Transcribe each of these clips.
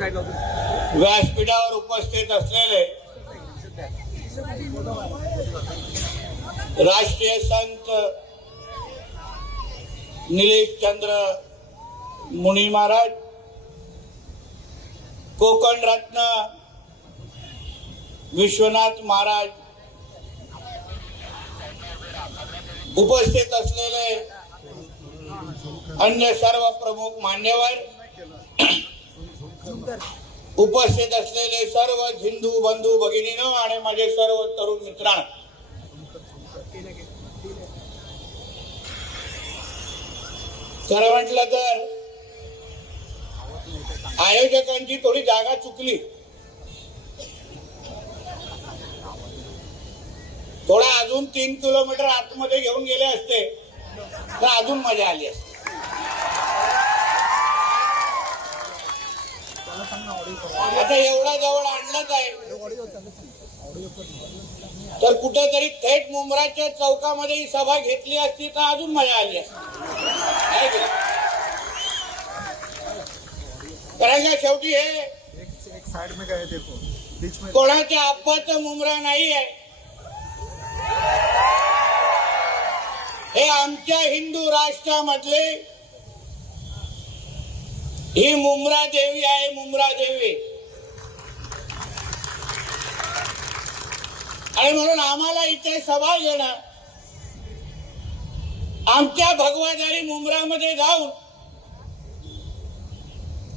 व्यासपीठावर उपस्थित असलेले राष्ट्रीय संत निलेश चंद्र मुनी महाराज, कोकण रत्न विश्वनाथ महाराज, उपस्थित असलेले अन्य सर्व प्रमुख मान्यवर, उपस्थित असलेले सर्व हिंदू बंधू भगिनींनो आणि माझे सर्व तरुण मित्रांनो, खरं म्हटलं तर आयोजकांची थोडी जागा चुकली. थोडा अजून 3 किलोमीटर आतमध्ये घेऊन गेले असते तर अजून मजा आली असते. आता एवढा जवळ आणलंच आहे तर कुठेतरी थेट मुंब्राच्या चौकामध्ये ही सभा घेतली असती तर अजून मजा आली असती. कारण का शेवटी हे एक साइड में गए देखो बीच में कोणाच्या आप्पाचं मुंब्रा नाही आहे, हे आमच्या हिंदू राष्ट्रामधले ही मुंब्रा देवी आहे. मुंब्रा देवी आणि म्हणून आम्हाला इथे सभा घेणं, आमच्या भगवादारी मुंब्रामध्ये जाऊन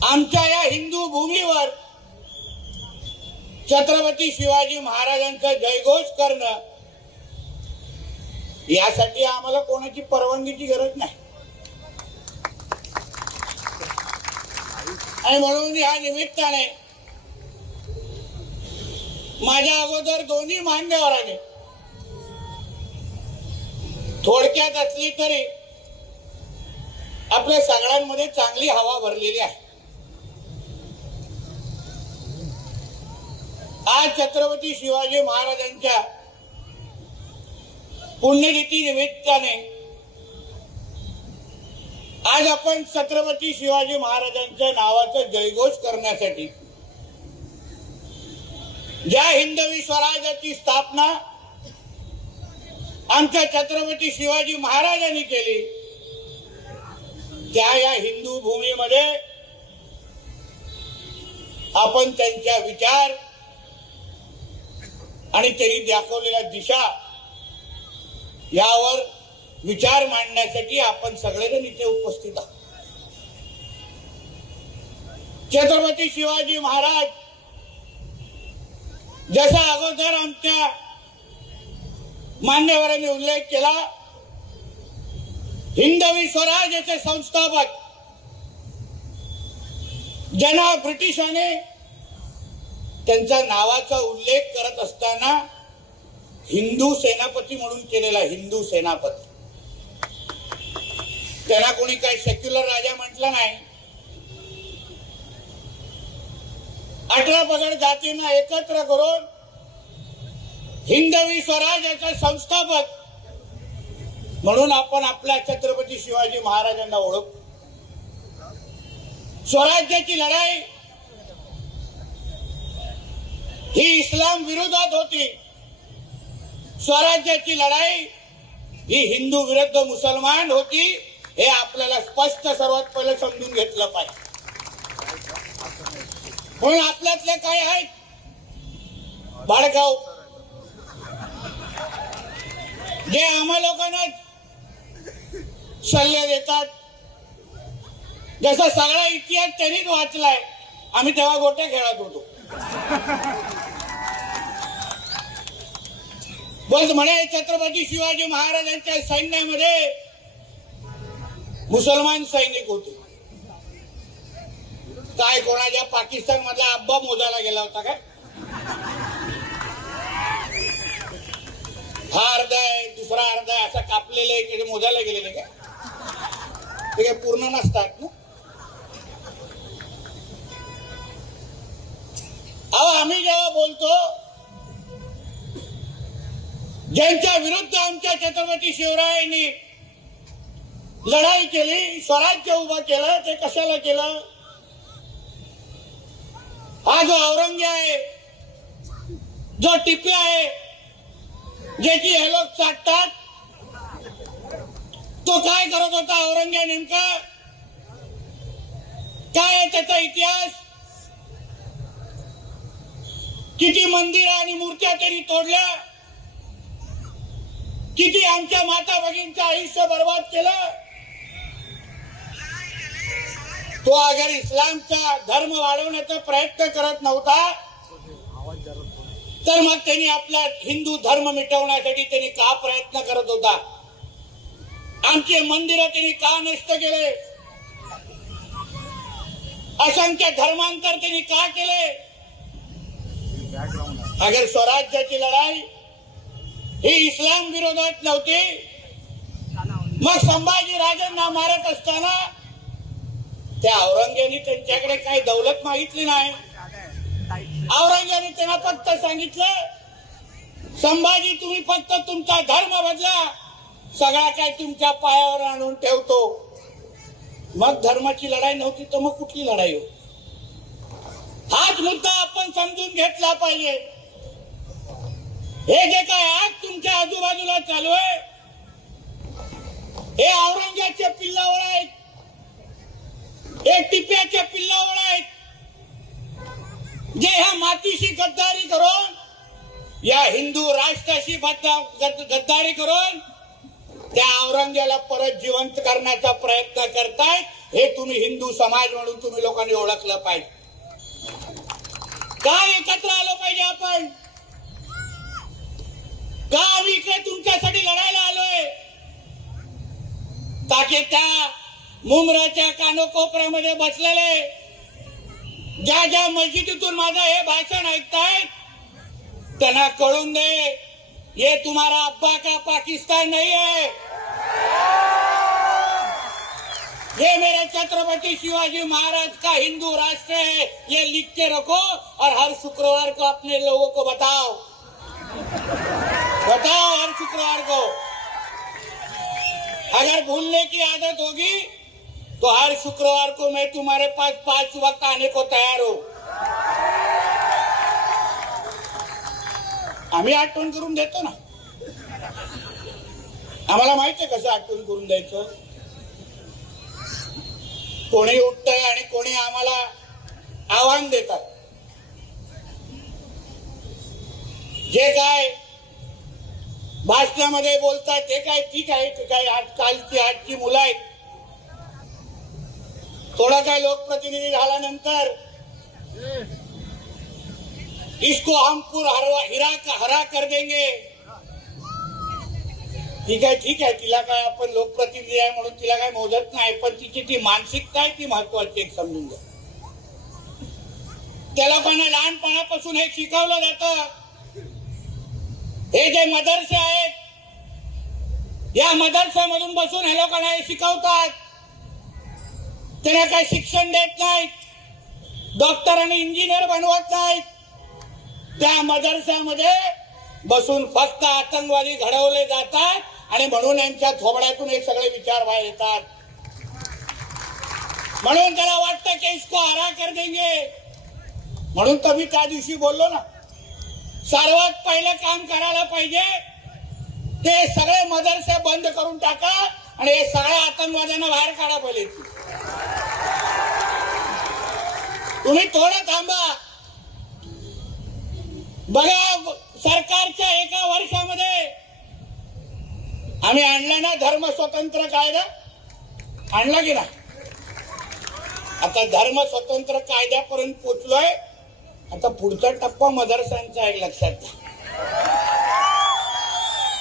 आमच्या या हिंदू भूमीवर छत्रपती शिवाजी महाराजांचा जयघोष करणं, यासाठी आम्हाला कोणाची परवानगीची गरज नाही. आणि म्हणून या निमित्ताने माझ्या अगोदर दोन्ही मान्यवरांनी थोडक्यात असली तरी आपल्या सगळ्यांमध्ये चांगली हवा भरलेली आहे. आज छत्रपती शिवाजी महाराजांच्या पुण्यतिथी निमित्ताने आज आपण छत्रपती शिवाजी महाराजांच्या नावाचा जयघोष करण्यासाठी ज्या हिंदवी स्वराज्याची स्थापना आमच्या छत्रपती शिवाजी महाराजांनी केली, त्या या हिंदू भूमीमध्ये आपण त्यांच्या विचार आणि त्यांनी दाखवलेल्या दिशा यावर विचार मांडण्यासाठी आपण सगळेजण इथे उपस्थित आहोत. छत्रपती शिवाजी महाराज जसा अगोदर आमच्या मान्यवरांनी उल्लेख केला, हिंदवी स्वराज्याचे संस्थापक ज्यांना ब्रिटिशाने त्यांच्या नावाचा उल्लेख करत असताना हिंदू सेनापती म्हणून केलेला. हिंदू सेनापती, त्यांना कोणी काही सेक्युलर राजा म्हटलं नाही. 18 पगड जातींना एकत्र करून हिंदवी स्वराज्याचे संस्थापक म्हणून आपण आपल्या छत्रपती शिवाजी महाराजांना ओळखतो. स्वराज्याची लढाई ही इस्लाम विरोधात होती, स्वराज्याची लढाई ही हिंदू विरुद्ध मुसलमान होती. हे आपल्याला स्पष्ट सर्वात पहिले समजून घेतलं पाहिजे. म्हणून आपल्यातले काय आहेत बाळगाव, जे आम्हा लोकांना सल्ले देतात. जसा सगळा इतिहास त्यांनीच वाचलाय. आम्ही तेव्हा गोट्या खेळत होतो. बोल म्हणे छत्रपती शिवाजी महाराजांच्या सैन्यामध्ये मुसलमान सैनिक होते. काय कोणाच्या पाकिस्तान मधला अब्बा मोजायला गेला होता काय? हा अर्धा आहे, दुसरा अर्धा आहे, असा कापलेले आहे, मोजायला गेलेले काय? ते काय पूर्ण नसतात ना. अहो, आम्ही जेव्हा बोलतो ज्यांच्या विरुद्ध आमच्या छत्रपती शिवरायांनी लढाई केली, स्वराज्य उभं केलं, ते कशाला केलं? हा जो औरंग्य आहे, जो टिपे आहे, ज्याची हे लोक चाटतात, तो काय करत होता औरंग्य नेमका? काय आहे त्याचा इतिहास? किती मंदिर आणि मूर्त्या त्यांनी तोडल्या, किती आमच्या माता भगिनींचं आयुष्य बर्बाद केलं. तो अगर इस्लामचा धर्म वाढवण्याचा प्रयत्न करत नव्हता तर मग त्यांनी आपला हिंदू धर्म मिटवण्यासाठी त्यांनी का प्रयत्न करत होता? आमचे मंदिर त्यांनी का नष्ट केले? असंख्य धर्मांतर त्यांनी का केले? अगर स्वराज्याची लढाई ही इस्लाम विरोधात नव्हती, मग संभाजी राजांना मारत असताना त्या औरंग्याने त्यांच्याकडे काही दौलत मागितली नाही. औरंग्याने त्यांना फक्त सांगितलं, संभाजी तुम्ही फक्त तुमचा धर्म बदला, सगळा काय तुमच्या पायावर आणून ठेवतो. मग धर्माची लढाई नव्हती तर मग कुठली लढाई हो? हाच मुद्दा आपण समजून घेतला पाहिजे. हे जे काय आज तुमच्या आजूबाजूला चालू आहे, हे औरंग्याचे पिल्लावळ आहेत, हे टिप्याचे पिल्लावळ आहेत, जे ह्या मातीशी गद्दारी करून, या हिंदू राष्ट्राशी गद्दारी करून त्या औरंग्याला परत जिवंत करण्याचा प्रयत्न करतायत. हे तुम्ही हिंदू समाज म्हणून तुम्ही लोकांनी ओळखलं पाहिजे. का एकत्र आलो पाहिजे आपण? का आम्ही इकडे तुमच्यासाठी लढायला आलोय? ताकी त्या मुंब्राच्या कानोकोपऱ्यामध्ये बसलेले, ज्या ज्या मस्जिदीतून माझं हे भाषण ऐकतायत, त्यांना कळून दे, ये तुम्हारा अब्बा का पाकिस्तान नहीं है, ये मेरे छत्रपति शिवाजी महाराज का हिंदू राष्ट्र है. ये लिख के रखो और हर शुक्रवार को अपने लोगों को बताओ हर शुक्रवार को. अगर भूलने की आदत होगी तो हर शुक्रवार को मैं तुम्हारे पास 5 वक्त आने को तैयार हूं. आम्ही आठवण करून देतो ना. आम्हाला माहिती आहे कसं आठवण करून द्यायचं. कोणी उठतंय आणि कोणी आम्हाला आव्हान देतात. जे काय भाषणामध्ये बोलतात ते काय ठीक आहे, ते काय आजची मुलं आहेत. थोडा काय लोकप्रतिनिधी झाल्यानंतर इसको हम हरा कर देंगे. ठीक आहे, तिला काय आपण लोकप्रतिनिधी आहे म्हणून तिला काय मोजत नाही, पण तिची ती मानसिकता आहे ती महत्वाची एक समजून घ्या. त्या लोकांना लहानपणापासून हे शिकवलं जातं. हे जे मदरसे आहेत, या मदरशामधून बसून हे लोकांना हे शिकवतात. त्यांना काही शिक्षण देत नाहीत, डॉक्टर आणि इंजिनियर बनवत नाहीत. त्या मदरशामध्ये बसून फक्त आतंकवादी घडवले जातात आणि म्हणून यांच्या थोबड्यातून हे सगळे विचार बाहेर येतात. म्हणून त्याला वाटतं की इसको हरा कर देंगे. म्हणून तर मी त्या दिवशी बोललो ना, सर्वात पहिलं काम करायला पाहिजे ते सगळे मदरसे बंद करून टाका आणि हे सगळ्या आतंकवाद्यांना बाहेर काढा. पहिले तुम्ही थोडं थांबा. बघा, सरकारच्या एका वर्षामध्ये आम्ही आणला ना धर्म स्वतंत्र कायदा, आणला की ना. आता धर्म स्वतंत्र कायद्यापर्यंत पोहोचलोय. आता पुढचा टप्पा मदरसांचा आहे, लक्षात घ्या.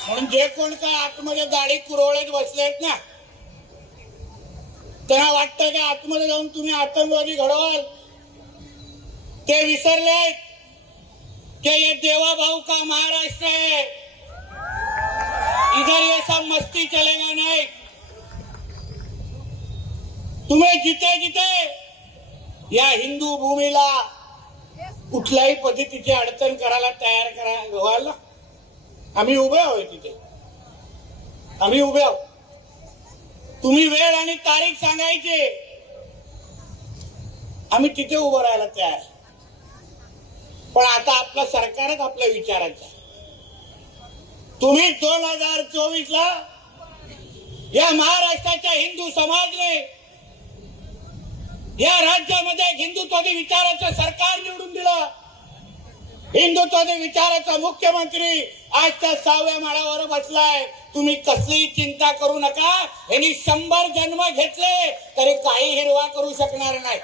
म्हणून जे कोण काय आतमध्ये गाडी कुरवळेत बसलेत ना, त्यांना वाटतं की आतमध्ये जाऊन तुम्ही आतंकवादी घडवाल. ते विसरले कि ये देवा भाऊ का महाराष्ट्र है, इधर ये सब मस्ती चलेगा नहीं. तुम्ही जिथे जिथे या हिंदू भूमीला कुठल्याही पद्धतीची अडचण करायला तयार व्हाल ना, आम्ही उभे आहोत तिथे. आम्ही उभे आहोत. तुम्ही वेळ आणि तारीख सांगायची, आम्ही तिथे उभं राहायला तयार. पण आता आपलं सरकारच आपल्या विचाराचं आहे. तुम्ही 2024ला या महाराष्ट्राच्या हिंदू समाजने या राज्यामध्ये हिंदुत्वादी विचाराचं सरकार निवडून दिलं. हिंदुत्वादी विचाराचा मुख्यमंत्री आजच्या 6व्या माळ्यावर बसलाय. तुम्ही कसलीही चिंता करू नका. यांनी 100 जन्म घेतले तरी काही हिरवा करू शकणार नाही.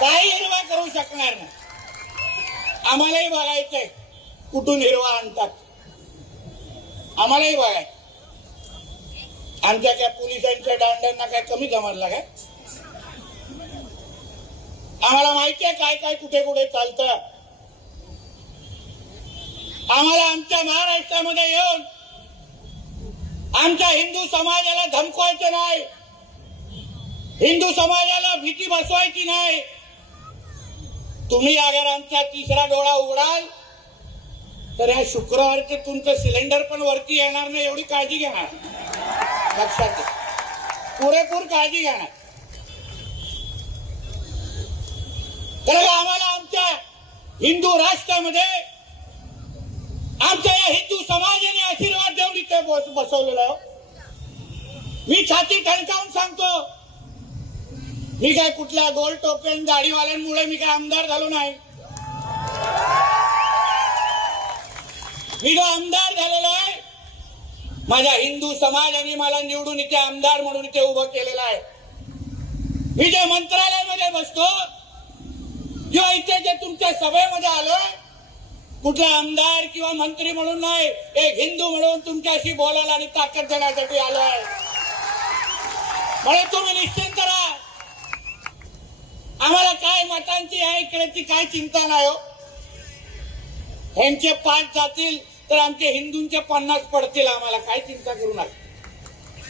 काही हिरवा करू शकणार नाही. आम्हालाही बघायचंय कुठून हिरवा आणतात. आम्हालाही बघायचं. आमच्या त्या पोलिसांच्या दांड्यांना काय कमी जमरला काय? आम्हाला माहिती आहे काय काय कुठे कुठे चालतं. आम्हाला आमच्या महाराष्ट्रामध्ये येऊन आमच्या हिंदू समाजाला धमकवायचं नाही. हिंदू समाजाला भीती बसवायची नाही. तुम्ही अगर आमचा तिसरा डोळा उघडाल तर या शुक्रवारचे तुमचं सिलेंडर पण वरती येणार नाही एवढी काळजी घेणार. लक्षात घ्या. पुरेपूर काळजी घेणार. कारण आम्हाला आमच्या हिंदू राष्ट्रामध्ये आमच्या या हिंदू समाजाने आशीर्वाद देऊन इथे बसवलेला आहे. मी छाती ठणकावून सांगतो, मी काय कुठल्या गोल टोपेन गाडीवाल्यांमुळे मी काय आमदार झालो नाही. मी जो आमदार झालेलो आहे माझ्या हिंदू समाजाने मला निवडून इथे आमदार म्हणून इथे उभं केलेलं आहे. मी जे मंत्रालयामध्ये बसतो किंवा इथे जे तुमच्या सभेमध्ये आलोय कुठला आमदार किंवा मंत्री म्हणून नाही, एक हिंदू म्हणून तुमच्याशी बोलायला आणि ताकद देण्यासाठी आलोय. म्हणून तुम्ही निश्चित करा. आम्हाला काय मतांची आहे इकडेची काय चिंता नाही हो. ह्यांचे 5 जातील तर आमचे हिंदूंचे 50 पडतील. आम्हाला काय चिंता करू नका.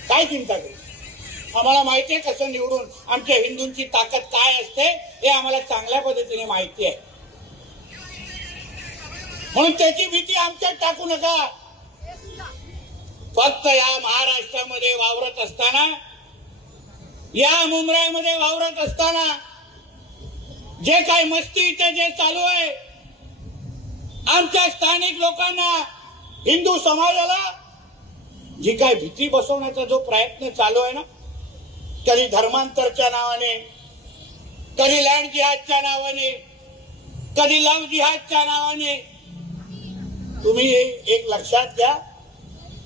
काय चिंता करू. आम्हाला माहिती आहे कसं निवडून आमच्या हिंदूंची ताकद काय असते हे आम्हाला चांगल्या पद्धतीने माहिती आहे. म्हणून त्याची भीती आमच्यात टाकू नका. फक्त या महाराष्ट्रामध्ये वावरत असताना, या मुंबईमध्ये वावरत असताना जे काही मस्ती इथे जे चालू आहे, आमच्या स्थानिक लोकांना हिंदू समाजाला जी काय भीती बसवण्याचा जो प्रयत्न चालू आहे ना, कधी धर्मांतरच्या नावाने, कधी लँड जिहादच्या नावाने, कधी लव्ह जिहादच्या नावाने, तुम्ही एक लक्षात घ्या.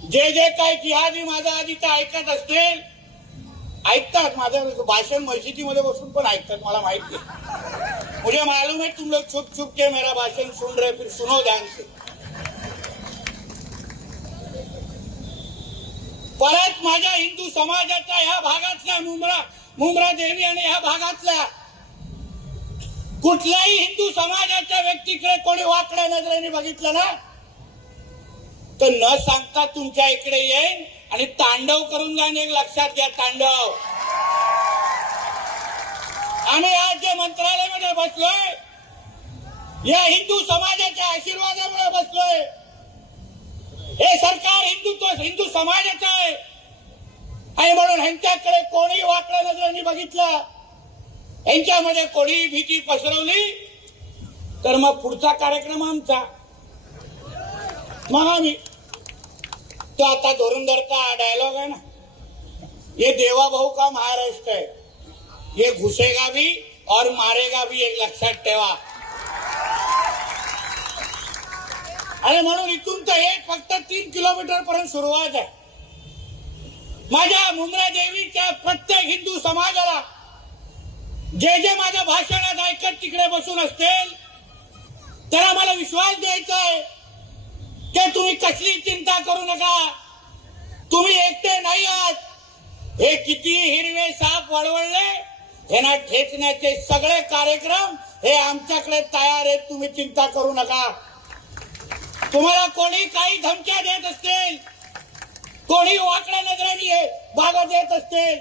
जे जे काही जिहादी माझा आधी तर ऐकत असतील, ऐकतात माझं भाषण मस्जिदीमध्ये बसून पण ऐकतात. मला माहिती आहे. मुझे मालूम है तुम लोग छुप छुप के मेरा भाषण सुन रहे, फिर सुनो ध्यान से. परत माझ्या हिंदू समाजाच्या ह्या भागातल्या मुंब्रा देवी आणि ह्या भागातल्या कुठल्याही हिंदू समाजाच्या व्यक्तीकडे कोणी वाकड्या नजरेने बघितलं ना तर न सांगता तुमच्या इकडे येईन आणि तांडव करून जाईन. एक लक्षात घ्या, तांडव. आम्ही आज जे मंत्रालयामध्ये बसलोय या हिंदू समाजाच्या आशीर्वादामुळे बसलोय. हे सरकार हिंदू समाजाचं आहे आणि म्हणून ह्यांच्याकडे कोणी वाकड्या नजरेने बघितलं, ह्यांच्यामध्ये कोणी भीती पसरवली तर मग पुढचा कार्यक्रम आमचा. मग आम्ही तो आता धुरंधरचा डायलॉग आहे ना, ये देवा भाऊ का महाराष्ट्र है, ये घुसेगा भी और मारेगा भी. एक लक्षात ठेवा. आणि म्हणून इथून तर हे फक्त 3 किलोमीटर पर्यंत सुरुवात आहे. माझ्या मुंब्रा देवीच्या प्रत्येक हिंदू समाजाला जे जे माझ्या भाषणात ऐकत तिकडे बसून असतील तर आम्हाला विश्वास द्यायचा आहे की तुम्ही कसली चिंता करू नका. तुम्ही एकटे नाही आहात. हे किती हिरवे साप वळवळले यांना ठेचण्याचे सगळे कार्यक्रम हे आमच्याकडे तयार आहेत. तुम्ही चिंता करू नका. तुम्हाला कोणी काही धमक्या देत असतील, कोणी वाकड्या नजरेने भागा देत असतील,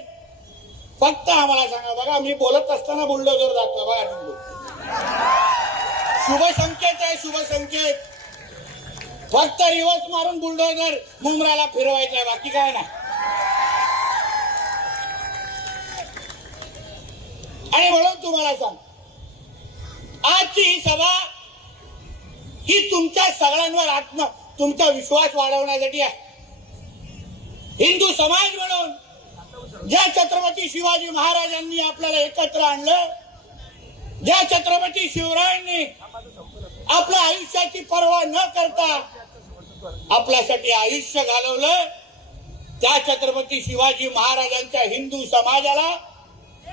फक्त आम्हाला सांगा. बघा मी बोलत असताना बुलडोजर जातो. बघा शुभ संकेत आहे, शुभ संकेत. फक्त रिवर्स मारून बुलडोजर मुंब्राला फिरवायचं आहे, बाकी काय नाही. आणि म्हणून तुम्हाला सांग, आजची ही सभा ही तुमच्या सगळ्यांवर तुमचा विश्वास वाढवण्यासाठी आहे. हिंदू समाज म्हणून ज्या छत्रपती शिवाजी महाराजांनी आपल्याला एकत्र आणलं, ज्या छत्रपती शिवरायांनी आपल्या आयुष्याची पर्वा न करता आपल्यासाठी आयुष्य घालवलं, त्या छत्रपती शिवाजी महाराजांच्या हिंदू समाजाला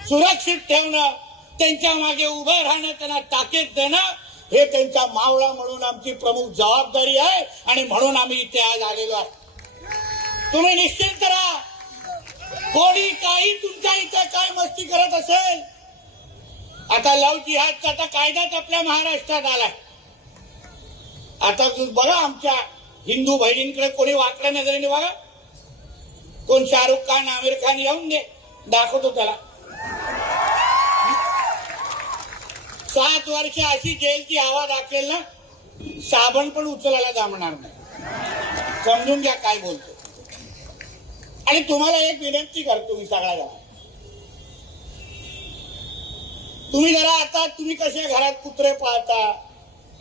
सुरक्षित ठेवणं, त्यांच्या मागे उभं राहणं, त्यांना ताकद देणं हे त्यांचा मावळा म्हणून आमची प्रमुख जबाबदारी आहे. आणि म्हणून आम्ही इथे आज आलेलो आहे. तुम्ही निश्चित करा, कोणी काही तुमच्या इथे काय मस्ती करत असेल, आता लव जिहादचा आता कायदाच आपल्या महाराष्ट्रात आलाय. आता बघा आमच्या हिंदू बहिणींकडे कोणी वाकड्या नजरेने बघा. कोण शाहरुख खान आमिर खान येऊन दे, दाखवतो त्याला. 7 वर्ष अशी जेलची हवा दाखवेल ना, साबण पण उचलायला जमणार नाही. समजून घ्या काय बोलतो. आणि तुम्हाला एक विनंती करतो मी सगळ्याला, तुम्ही जरा आता तुम्ही कसे घरात कुत्रे पाळता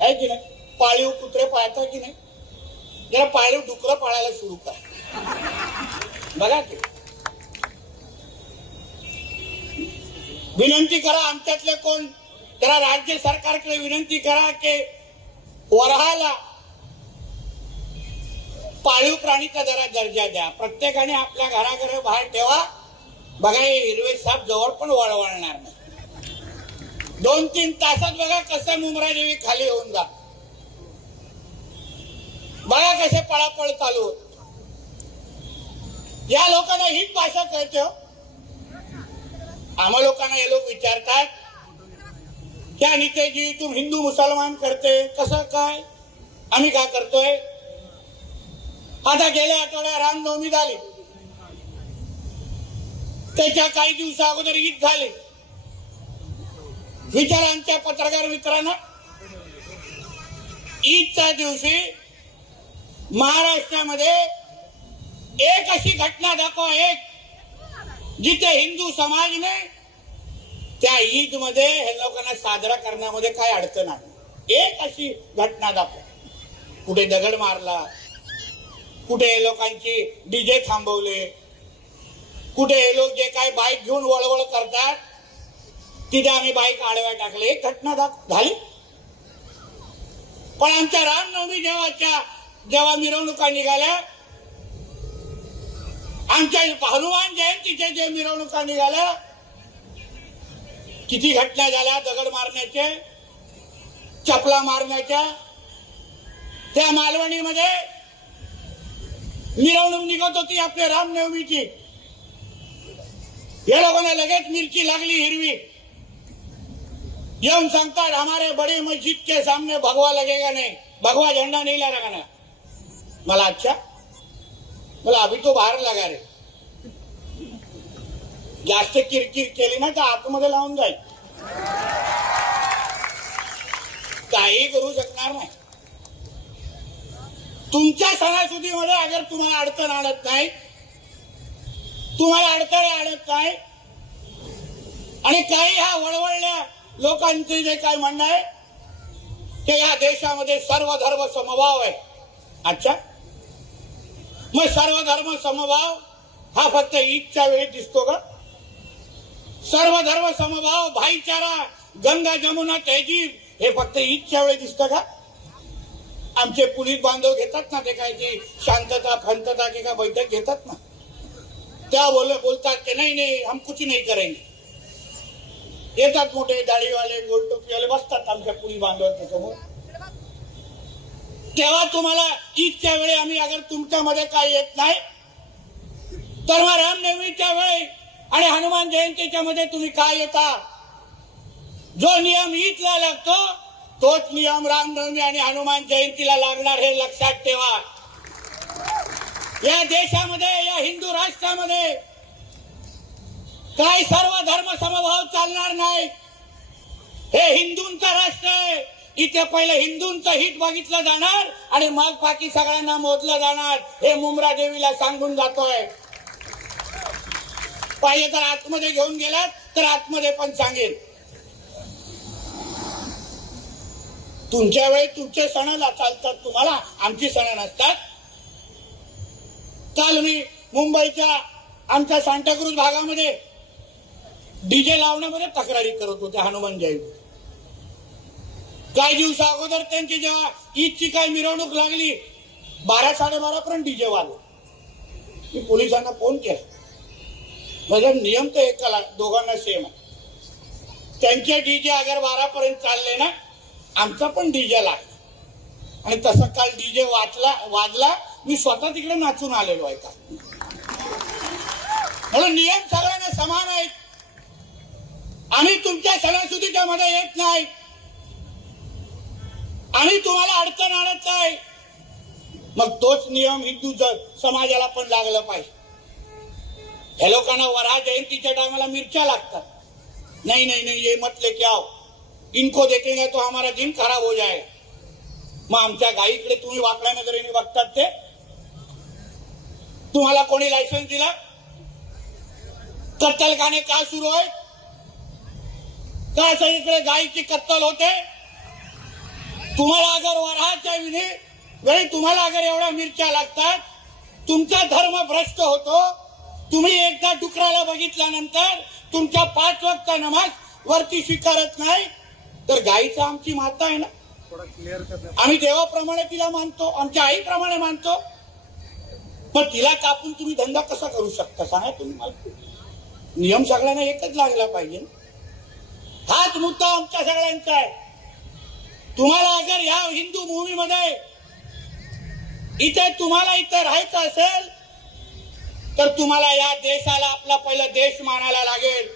आहे की नाही, पाळीव कुत्रे पाळता की नाही, जरा पाळीव डुकरं पाळायला सुरू करा. बघा ते विनंती करा. आमच्यातले कोण जरा राज्य सरकारकडे विनंती करा की वऱ्हाला पाळीव प्राणीचा जरा दर्जा द्या. प्रत्येकाने आपल्या घराघर बाहेर ठेवा. बघा हे हिरवे साप जवळ पण वळवळणार नाही. 2-3 तासात बघा कसं मुंब्रा देवी खाली होऊन जा. बघा कसे पळापळ चालू होत. या लोकांना हीच भाषा कळते हो. आम्हा लोकांना हे लोक विचारतात क्या नितेजी तुम हिंदू मुसलमान करते कसं काय, आम्ही काय करतोय. आता गेल्या आठवड्यात रामनवमी झाली, त्याच्या काही दिवसा अगोदर ईद झाली. विचार आमच्या पत्रकार मित्रांना, ईदच्या दिवशी महाराष्ट्रामध्ये एक अशी घटना दाखवा, एक जिथे हिंदू समाजने त्या ईद मध्ये हे लोकांना साजरा करण्यामध्ये काय अडचण आहे. एक अशी घटना दाखवा. कुठे दगड मारला, कुठे हे लोकांची डीजे थांबवले, कुठे हे लोक जे काय बाईक घेऊन वळवळ करतात तिथे आम्ही बाईक आडव्या टाकले, एक घटना झाली. पण आमच्या रामनवमी जेव्हा मिरवणुका निघाल्या, आमच्या हनुमान जयंतीच्या जे मिरवणुका निघाल्या, किती घटना झाल्या दगड मारण्याच्या, चपला मारण्याच्या. त्या मालवणीमध्ये मिरवणूक निघत होती आपल्या रामनवमीची. या लोकांना लगेच मिरची लागली हिरवी. येऊन सांगतात हमारे बड़ी मस्जिद के सामने भगवा लगेगा नहीं, भगवा झंडा नहीं लगाना. मला अच्छा, मला अभी तो बाहेर लगा रे. जास्त किरकिर केली ना तर आतमध्ये लावून जाईल. काही करू शकणार नाही. तुमच्या सणासुदीमध्ये अगर तुम्हाला अडचण आणत नाही, तुम्हाला अडथळे आणत नाही, आणि काही ह्या वळवळल्या लोकांचे जे काय म्हणणं आहे की या देशामध्ये सर्व धर्म समभाव आहे. अच्छा, मग सर्व धर्म समभाव हा फक्त ईदच्या वेळी दिसतो का? सर्व धर्म समभाव, भाईचारा, गंगा जमुना तहजीब हे फक्त ईदच्या वेळी दिसतं का? आमचे पोलीस बांधव घेतात ना ते काय ते शांतता फंतता की का बैठक घेतात ना, त्या बोलतात की नाही हम कुछ नहीं करेंगे. येतात मोठे दाढीवाले गोल टोपीवाले बसतात आमच्या पोलीस बांधवांच्या समोर. तेव्हा तुम्हाला ईदच्या वेळी आम्ही अगर तुमच्यामध्ये काय येत नाही तर मग रामनवमीच्या वेळी आणि हनुमान जयंतीच्या मध्ये तुम्ही काय येता? जो नियम ईदला लागतो तोच नियम रामनवमी आणि हनुमान जयंतीला लागणार हे लक्षात ठेवा. या देशामध्ये, या हिंदू राष्ट्रामध्ये काय सर्व धर्म समभाव चालणार नाही. हे हिंदूंचं राष्ट्र आहे. इथे पहिले हिंदूंचं हित बघितलं जाणार आणि मग बाकी सगळ्यांना मोजलं जाणार. हे मुंब्रा देवीला सांगून जातोय. पाहिजे तर आतमध्ये घेऊन गेलात तर आतमध्ये पण सांगेल. तुमच्या वेळी तुमचे सण चालतात, तुम्हाला आमची सण नसतात. काल मी मुंबईच्या आमच्या सांताक्रूज भागामध्ये डीजे लावण्यामध्ये तक्रारी करत होते हनुमान जयंती. काही दिवसा अगोदर त्यांची जेव्हा ईदची काय मिरवणूक लागली 12-12:30 पर्यंत डीजे वाजले. मी पोलिसांना फोन केला, म्हणजे नियम तर एकाला दोघांना सेम आहे. त्यांचे डीजे अगर 12 पर्यंत चालले ना, आमचा पण डीजे लागला. आणि तसं काल डीजे वाजला, मी स्वतः तिकडे नाचून आलेलो आहे का. म्हणून नियम सगळ्यांना समान आहेत. आम्ही तुमच्या सणासुदीच्या मध्ये येत नाही, आम्ही तुम्हाला अडचण आणत नाही. मग तोच नियम हिंदू समाजाला पण लागला पाहिजे. या लोकांना वराह जयंतीच्या टायमाला मिरच्या लागतात. नहीं नहीं नहीं, ये मत लेके आओ, इनको देखेंगे तो हमारा दिन खराब हो जाएगा. मग आमच्या गाईकडे तुम्ही वाकड्या नजरेने बघतात ते. तुम्हाला कोणी लायसन्स दिला? कत्तलखाने का सुरू आहे? का सगळीकडे गायीची कत्तल होते? तुम्हाला अगर वराहाच्या वेळी तुम्हाला अगर एवढ्या मिरच्या लागतात, तुमचा धर्म भ्रष्ट होतो. तुम्ही एकदा डुकराला बघितल्यानंतर तुमच्या 5 वक्त नमाज वरती स्वीकारत नाही, तर गायीचा आमची माता आहे ना, थोडा क्लिअर करण्यात. आम्ही देवाप्रमाणे तिला मानतो, आमच्या आईप्रमाणे मानतो. पण तिला कापून तुम्ही धंदा कसा करू शकता सांगा तुम्ही मला. नियम सगळ्यांना एकच लागला पाहिजे. हाच मुद्दा आमच्या सगळ्यांचा आहे. तुम्हाला अगर या हिंदू भूमीमध्ये इथे तुम्हाला इथे राहायचं असेल, तर तुम्हाला या देशाला आपला पहिला देश मानायला लागेल.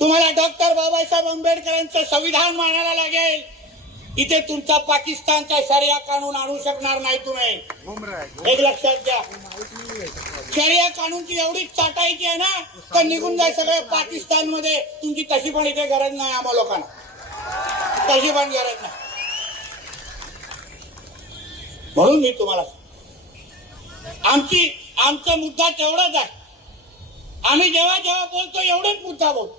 तुम्हाला डॉक्टर बाबासाहेब आंबेडकरांचं संविधान मानायला लागेल. इथे तुमचा पाकिस्तानचा शरिया कानून आणू शकणार नाही तुम्ही. एक लक्षात घ्या. शरिया कानूनची एवढी चाटायची आहे ना, तर निघून जाय सगळे पाकिस्तानमध्ये. तुमची तशी पण इथे गरज नाही आम्हा लोकांना, तशी पण गरज नाही. म्हणून मी तुम्हाला आमचा मुद्दा तेवढाच आहे. आम्ही जेव्हा जेव्हा बोलतो एवढाच मुद्दा बोलतो.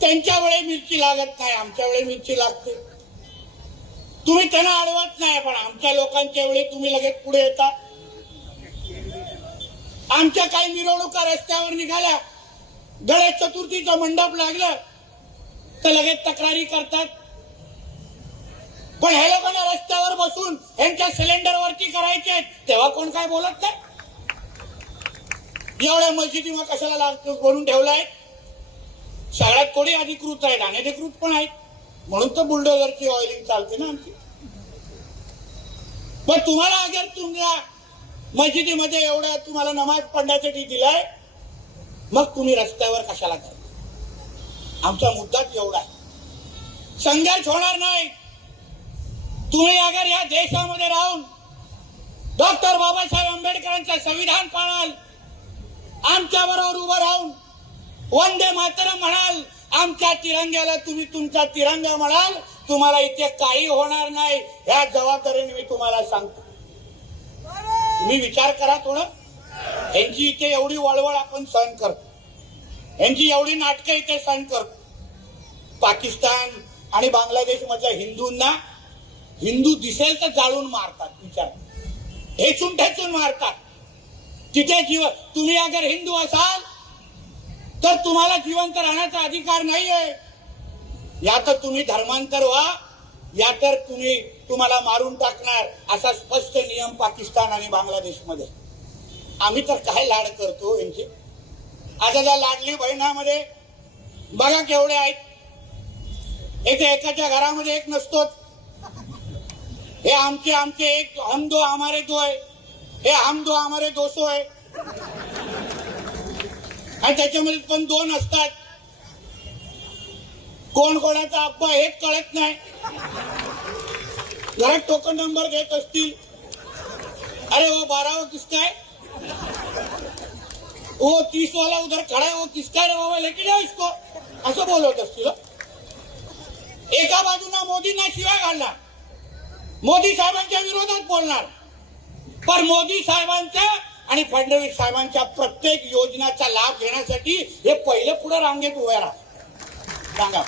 त्यांच्या वेळी मिरची लागत नाही, आमच्या वेळी मिरची लागते. तुम्ही त्यांना अडवत नाही, पण आमच्या लोकांच्या वेळी तुम्ही लगेच पुढे येता. आमच्या काही मिरवणुका रस्त्यावर निघाल्या, गणेश चतुर्थीचं मंडप लागलं तर लगेच तक्रारी करतात. पण हे लोकांना रस्त्यावर बसून यांच्या सिलेंडरवरती करायचे, तेव्हा कोण काय बोलत नाही. एवढ्या मस्जिदी मग कशाला बनवून ठेवलाय? सगळ्यात थोडी अधिकृत आहेत, अनधिकृत पण आहेत. म्हणून तर बुलडोझरची ऑइलिंग चालते ना आमची. पण तुम्हाला अगर तुमच्या मस्जिदीमध्ये एवढ्या तुम्हाला नमाज पडण्यासाठी दिलाय, मग तुम्ही रस्त्यावर कशाला करा? आमचा मुद्दाच एवढा आहे. संघर्ष होणार नाही. तुम्ही अगर या देशामध्ये राहून डॉक्टर बाबासाहेब आंबेडकरांचं संविधान पाळाल, आमच्या बरोबर उभं राहून वंदे मातरम म्हणाल, आमच्या तिरंग्याला तुम्ही तुमचा तिरंगा म्हणाल, तुम्हाला इथे काही होणार नाही. या जबाबदारीने मी तुम्हाला सांगतो. तुम्ही विचार करा थोडं. यांची इथे एवढी वळवळ आपण सहन करतो, यांची एवढी नाटकं इथे सहन करतो. पाकिस्तान आणि बांगलादेश मधल्या हिंदूंना हिंदू दिसेल तर जाळून मारतात. विचार, ठेचून ठेचून मारतात. तिथे तुम्ही अगर हिंदू असाल तर तुम्हाला जिवंत राहण्याचा अधिकार नाहीये. या तर तुम्ही धर्मांतर व्हा, या तर तुम्हाला मारून टाकणार, असा स्पष्ट नियम पाकिस्तान आणि बांगलादेशमध्ये. आम्ही तर काय लाड करतो यांचे. आता त्या लाडली बहिणामध्ये बघा केवढे आहेत. येथे एकाच्या घरामध्ये एक नसतोच. हे आमचे एक, हम दो हमारे दो आहे, हे हम दो हमारे 200 आहे. आणि त्याच्यामध्ये पण 2 असतात. कोण कोणाचा अब्बा हेच कळत नाही. घरात टोकन नंबर घेत असतील. अरे वो 12 किसका है, वो 30 वाला उधर खड़ा है, वो किसका है रे बाबा, लेके जाओ इसको, असं बोलत असतील. एका बाजूला मोदींना शिवाय घालणार, मोदी साहेबांच्या विरोधात बोलणार, पण मोदी साहेबांच्या आणि फडणवीस साहेबांच्या प्रत्येक योजनाचा लाभ घेण्यासाठी हे पहिले पुढे रांगेत उभे राहा. सांगा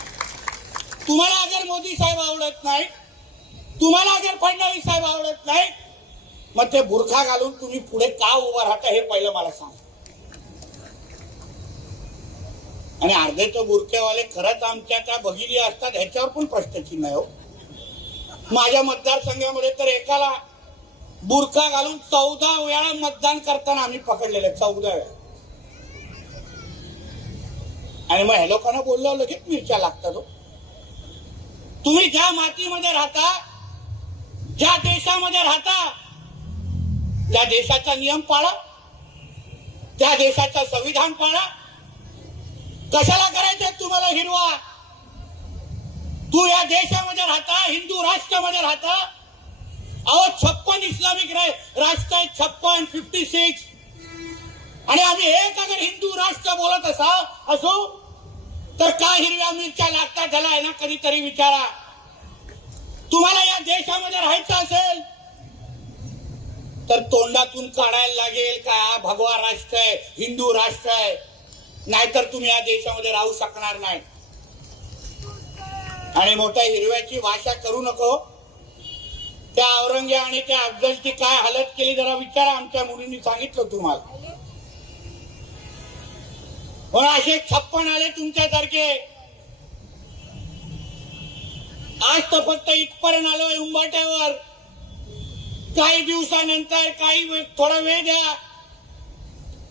तुम्हाला अगर मोदी साहेब आवडत नाही, तुम्हाला अगर फडणवीस साहेब आवडत नाही, मग ते बुरखा घालून तुम्ही पुढे का उभा राहता हे पहिलं मला सांग. आणि अर्धे तो बुरख्यावाले खरंच आमच्या त्या भगिनी असतात ह्याच्यावर पण प्रश्नचिन्ह आहे हो. माझ्या मतदारसंघामध्ये तर एकाला बुरखा घालून 14 वेळा मतदान करताना आम्ही पकडलेले, 14 वेळा. आणि मग ह्या लोकांना बोललो लगेच मिरच्या लागतात हो. तुम्ही ज्या मातीमध्ये राहता, ज्या देशामध्ये राहता, त्या देशाचा नियम पाळा, त्या देशाचं संविधान पाळा. कशाला करायचंय तुम्हाला हिरवा? तू या देशामध्ये राहता, हिंदू राष्ट्रामध्ये राहता. अहो 56 इस्लामिक राष्ट्र आहेत, 56, 56. आणि आम्ही एक अगर हिंदू राष्ट्र बोलत असो तर का हिरव्या मिरच्या लागतात त्याला आहे ना कधीतरी विचारा. तुम्हाला या देशामध्ये राहायचं असेल तर तोंडातून काढायला लागेल का हा भगवा राष्ट्र आहे, हिंदू राष्ट्र आहे, नाहीतर तुम्ही या देशामध्ये राहू शकणार नाही. आणि मोठ्या हिरव्याची भाषा करू नको. त्या औरंग्या आणि त्या अफजलची काय हालत केली जरा विचारा. आमच्या मुलींनी सांगितलं तुम्हाला. पण असे 56 आले तुमच्यासारखे. आज तर फक्त इथपर्यंत आलोय उंबाट्यावर. काही दिवसानंतर काही थोडा वेळ द्या.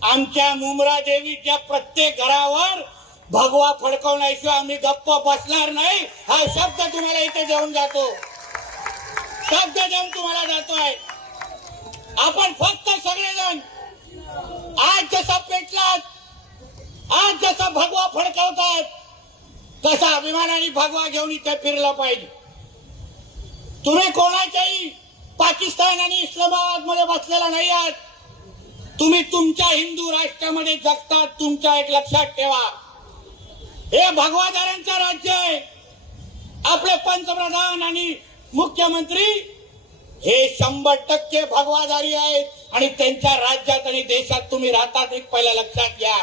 आमच्या मुंब्रा देवीच्या प्रत्येक घरावर भगवा फडकवण्याशिवाय आम्ही गप्प बसणार नाही. हा शब्द तुम्हाला इथे देऊन जातो, शब्द देऊन तुम्हाला जातोय. आपण फक्त सगळेजण आज जसा पेटलात, आज जसा भगवा फडकवतात तसा अभिमानाने भगवा घेऊन इथे फिरला पाहिजे. तुम्ही कोणाच्याही पाकिस्तान आणि इस्लामाबाद मध्ये बसलेला नाही आहात. तुम्ही तुमच्या हिंदू राष्ट्रामध्ये जगतात. तुमच्या एक लक्षात ठेवा, हे भगवादारांचं राज्य आहे. आपले पंतप्रधान आणि मुख्यमंत्री हे 100% भगवादारी आहेत. आणि त्यांच्या राज्यात आणि देशात तुम्ही राहतात एक पहिल्या लक्षात घ्या.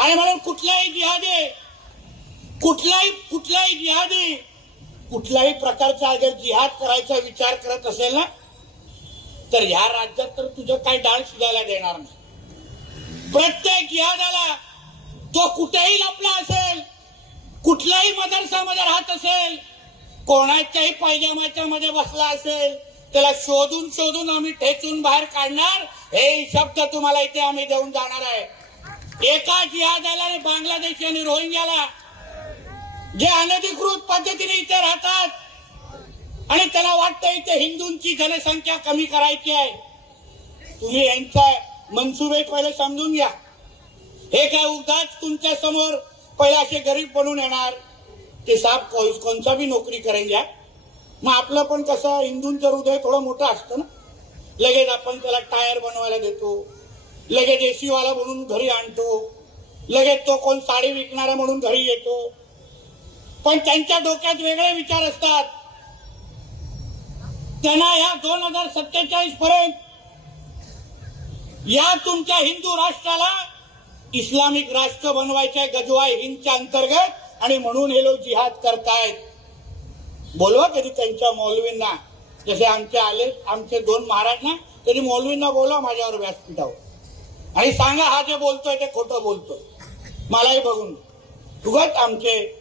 आणि म्हणून कुठलाही जिहादी कुठल्याही प्रकारचा अगर जिहाद करायचा विचार करत असेल ना तर ह्या राज्यात तर तुझं काही डाळ शिजायला देणार नाही. प्रत्येक जिहादाला तो कुठेही लपला असेल, कुठल्याही मदरसामध्ये राहत असेल, कोणाच्याही पायजामाच्या मध्ये बसला असेल, त्याला शोधून शोधून आम्ही ठेचून बाहेर काढणार. हे शब्द तुम्हाला इथे आम्ही देऊन जाणार आहे. एका जिहादाला बांगलादेश आणि रोहिंग्याला जे अनधिकृत पद्धतीने इथे राहतात आणि त्याला वाटतं इथे हिंदूंची जनसंख्या कमी करायची आहे. तुम्ही यांचा मनसुबे पहिले समजून घ्या. हे काय उगाच तुमच्या समोर पहिले असे गरीब बनून येणार. ते साहेब कोणचा बी नोकरी करेल. मग आपलं पण कसं हिंदूंचं हृदय थोडं मोठं असतं ना. लगेच आपण त्याला टायर बनवायला देतो, लगेच एसी वाला म्हणून घरी आणतो, लगेच तो कोण साडी विकणारा म्हणून घरी येतो. पण त्यांच्या डोक्यात वेगळे विचार असतात. त्यांना या 2047 पर्यंत या तुमच्या हिंदू राष्ट्राला इस्लामिक राष्ट्र बनवायचे गजवाय हिंदच्या अंतर्गत. आणि म्हणून हे लोक जिहाद करतायत. बोलवा कधी त्यांच्या मौलवींना, जसे आमचे आले आमचे 2 महाराज ना, कधी मौलवींना बोलवा माझ्यावर व्यासपीठावर आणि सांगा हा जे बोलतोय ते खोटं बोलतोय. मलाही बघून उगाच आमचे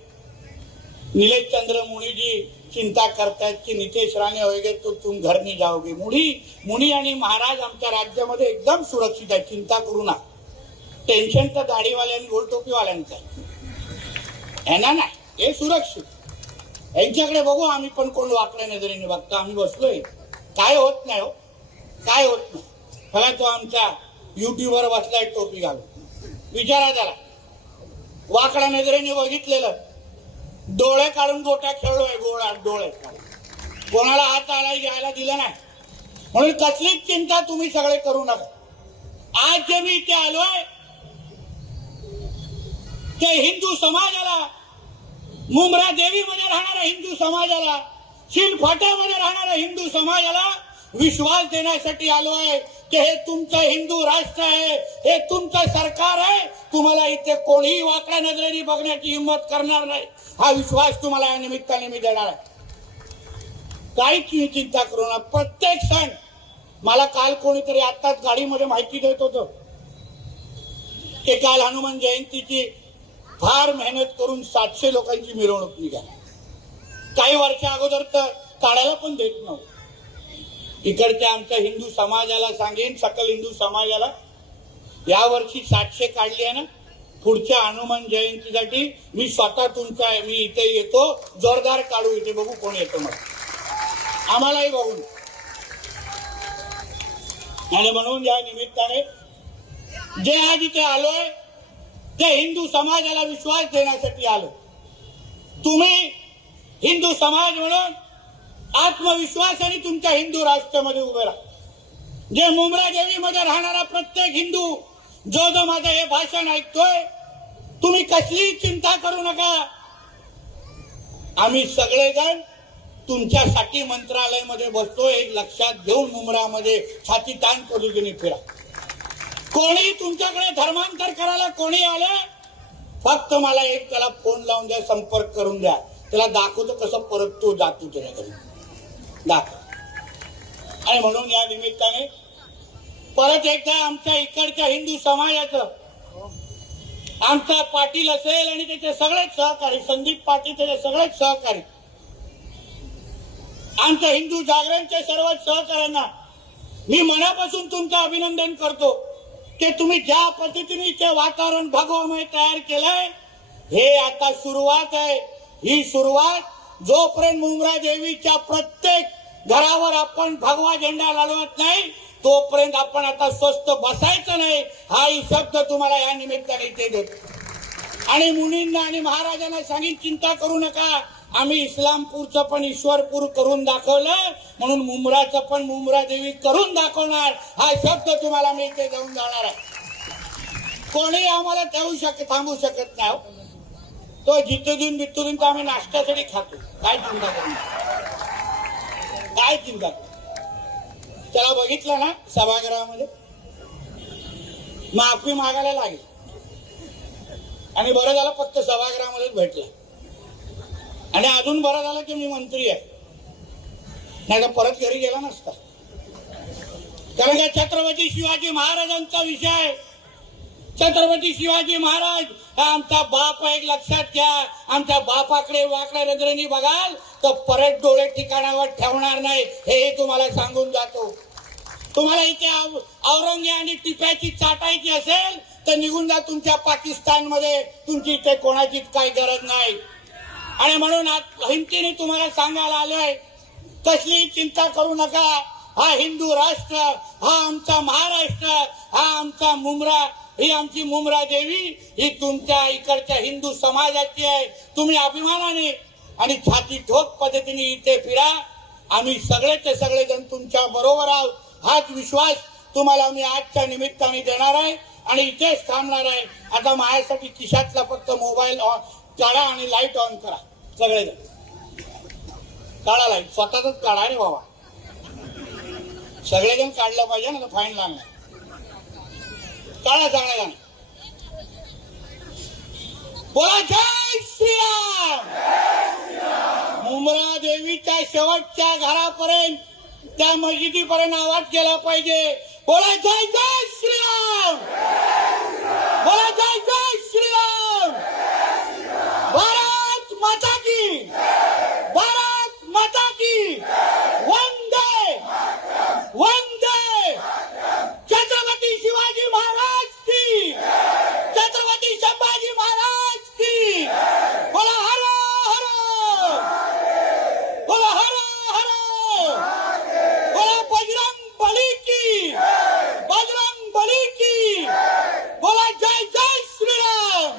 नीलेश चंद्र मुनी जी चिंता करतायत की नितेश राणे वगैरे तो तुम घर नहीं जाओगे. मुनी आणि महाराज आमच्या राज्यामध्ये एकदम सुरक्षित आहे. चिंता करू नका. टेन्शन तर दाढीवाल्यांनी गोल टोपीवाल्यांचं आहे ना. नाही, हे सुरक्षित. यांच्याकडे बघू आम्ही पण कोण वाकड्या नजरेने बघतो. आम्ही बसलोय, काय होत नाही हो, काय होत नाही. बघा तो आमचा युट्यूबवर बसलाय टोपी घालून. विचारा त्याला, वाकड्या नजरेने बघितलेलं, डोळे काढून गोट्या खेळलोय. डोळे कोणाला हात आळाय घ्यायला दिलं नाही. म्हणून कसलीच चिंता तुम्ही सगळे करू नका. आज जे मी इथे आलोय ते हिंदू समाजाला, मुंब्रा देवीमध्ये राहणाऱ्या हिंदू समाजाला, शिलफाट्यामध्ये राहणाऱ्या हिंदू समाजाला विश्वास देण्यासाठी आलो आहे की हे तुमचं हिंदू राष्ट्र आहे, हे तुमचं सरकार आहे. तुम्हाला इथे कोणीही वाकड्या नजरेने बघण्याची हिंमत करणार नाही. हा विश्वास तुम्हाला या निमित्ताने मी देणार आहे. काहीच चिंता करू नका. प्रत्येक सण, मला काल कोणीतरी आताच गाडीमध्ये माहिती देत होतं की काल हनुमान जयंतीची फार मेहनत करून 700 लोकांची मिरवणूक निघाली. काही वर्षा अगोदर तर काढायला पण देत नव्हतं. इकडच्या आमच्या हिंदू समाजाला सांगेन, सकल हिंदू समाजाला, यावर्षी 700 काढली आहे ना, पुढच्या हनुमान जयंतीसाठी मी स्वतः तुमचा मी इथे येतो, जोरदार काढू, इथे बघू कोण येतो. मग आम्हालाही बघून. आणि म्हणून या निमित्ताने जे आज इथे आलोय ते हिंदू समाजाला विश्वास देण्यासाठी आलो. तुम्ही हिंदू समाज म्हणून आत्मविश्वासाने तुमच्या हिंदू राष्ट्रामध्ये उभे राहा. जे मुंब्रा देवीमध्ये राहणारा प्रत्येक हिंदू जो माझं हे भाषण ऐकतोय, तुम्ही कसलीही चिंता करू नका. आम्ही सगळेजण तुमच्यासाठी मंत्रालयामध्ये बसतो. एक लक्षात घेऊन मुंब्रामध्ये छाती ताण पद्धतीने फिरा. कोणी तुमच्याकडे धर्मांतर करायला कोणी आलं, फक्त मला एक त्याला फोन लावून द्या, संपर्क करून द्या. त्याला दाखवतो कसं परत तो जातो त्याच्याकडे दाखव. आणि म्हणून या निमित्ताने परत एकदा आमच्या इकडच्या हिंदू समाजाचं, आमचा पाटील असेल आणि त्याचे सगळेच सहकारी, संदीप पाटील त्याचे सगळेच सहकारी, आमच्या हिंदू जागरणच्या सर्व सहकाऱ्यांना मी मनापासून तुमचं अभिनंदन करतो की तुम्ही ज्या पद्धतीने वातावरण भगवमय तयार केलंय. हे आता सुरुवात आहे. ही सुरुवात जोपर्यंत मुंब्रा देवीच्या प्रत्येक घरावर आपण भगवा झेंडा लावत नाही तोपर्यंत आपण आता स्वस्थ बसायचं नाही. हाही शब्द तुम्हाला या निमित्ताने इथे देतो. आणि मुनींना आणि महाराजांना सांगीन, चिंता करू नका. आम्ही इस्लामपूरचं पण ईश्वरपूर करून दाखवलं, म्हणून मुंब्राचं पण मुंब्रा देवी करून दाखवणार. हा शब्द तुम्हाला मी इथे जाऊन जाणार आहे. कोणी आम्हाला थांबू शकत नाही. तो जितून बितून तर आम्ही नाश्त्यासाठी खातो. काय चिंता करू, काय चिंता करू. त्याला बघितलं ना सभागृहामध्ये माफी मागायला लागेल. आणि बरं झालं फक्त सभागृहामध्येच भेटला. आणि अजून बरं झालं की मी मंत्री आहे, नाही तर परत घरी गेला नसता. कारण का छत्रपती शिवाजी महाराजांचा विषय, छत्रपती शिवाजी महाराज हा आमचा बाप आहे. एक लक्षात घ्या. आमच्या बापाकडे वाकड्या नजरेने बघाल तर परत डोळे ठिकाणावर ठेवणार नाही, हे तुम्हाला सांगून जातो. तुम्हाला इथे औरंगे आणि टिप्याची चाटायची असेल तर निघून जा तुमच्या पाकिस्तानमध्ये. तुमची इथे कोणाचीच काही गरज नाही. आणि म्हणून हिमतीने तुम्हाला सांगायला आलोय, कसली चिंता करू नका. हा हिंदू राष्ट्र, हा आमचा महाराष्ट्र, हा आमचा मुंब्रा, ही आमची मुंब्रा देवी, ही तुमच्या इकडच्या हिंदू समाजाची आहे. तुम्ही अभिमानाने आणि छाती ठोक पद्धतीने इथे फिरा. आम्ही सगळेचे सगळेजण तुमच्या बरोबर आहोत. हाच विश्वास तुम्हाला मी आजच्या निमित्ताने देणार आहे आणि इथेच थांबणार आहे. आता माझ्यासाठी खिशातला फक्त मोबाईल काढा आणि लाईट ऑन करा. सगळेजण काढा लाईट, स्वतःच काढा रे बाबा. सगळेजण काढलं पाहिजे ना, तर फाईन लागणार. काढा सगळेजण. बोला जय श्रीराम. मुंब्रा देवीच्या शेवटच्या घरापर्यंत, त्या मस्जिदीपर्यंत आवाज केला पाहिजे. बोला जय जय श्रीराम. बोला जय जय श्रीराम. भारत माता की, भारत माता की. वंदे वंदे. छत्रपती शिवाजी महाराज की, छत्रपती संभाजी महाराज की. बोला हर हर, बोला हर हर, बोला बजरंग बली की, बजरंग बली की. बोला जय जय श्रीराम.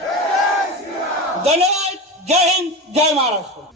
धन्यवाद. जय हिंद, जय महाराष्ट्र.